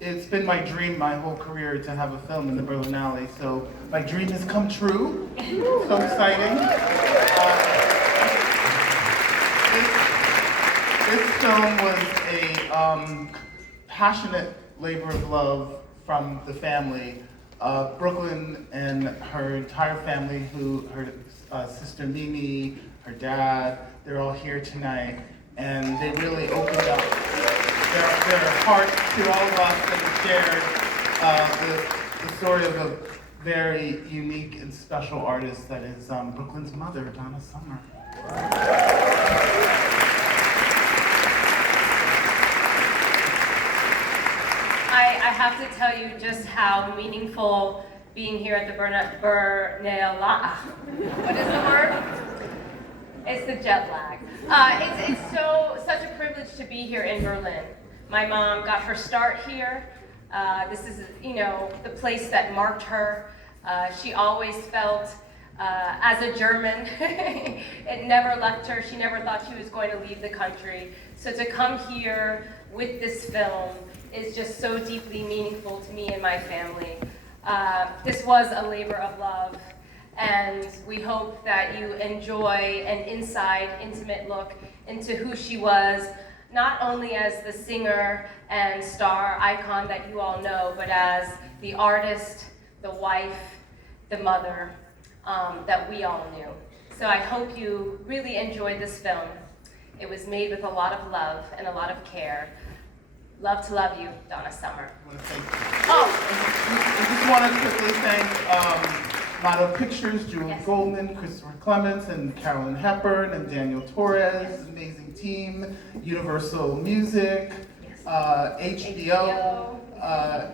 It's been my dream my whole career to have a film in the Berlinale, so my dream has come true. So exciting. This film was a passionate labor of love from the family. Brooklyn and her entire family, her sister Mimi, her dad, they're all here tonight, and they really opened up their hearts to all of us and shared the story of a very unique and special artist that is Brooklyn's mother, Donna Summer. I have to tell you just how meaningful being here at the Berlinale. What is the word? It's the jet lag. It's such a privilege to be here in Berlin. My mom got her start here. This is, the place that marked her. She always felt, as a German, it never left her. She never thought she was going to leave the country. So to come here with this film is just so deeply meaningful to me and my family. This was a labor of love, and we hope that you enjoy an inside, intimate look into who she was, not only as the singer and star icon that you all know, but as the artist, the wife, the mother that we all knew. So I hope you really enjoyed this film. It was made with a lot of love and a lot of care. Love to love you, Donna Summer. I just want to quickly thank Motto Pictures, Julie Goldman, Christopher Clements, and Carolyn Hepburn, and Daniel Torres, amazing team, Universal Music, HBO,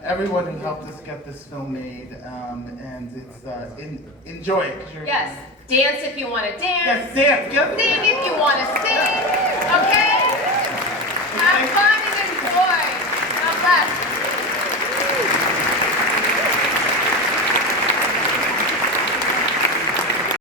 everyone who helped us get this film made, and it's enjoy it. Yes, dance if you want to dance. Yes, dance. Yes. Sing if you want to sing. Okay? Have fun and enjoy.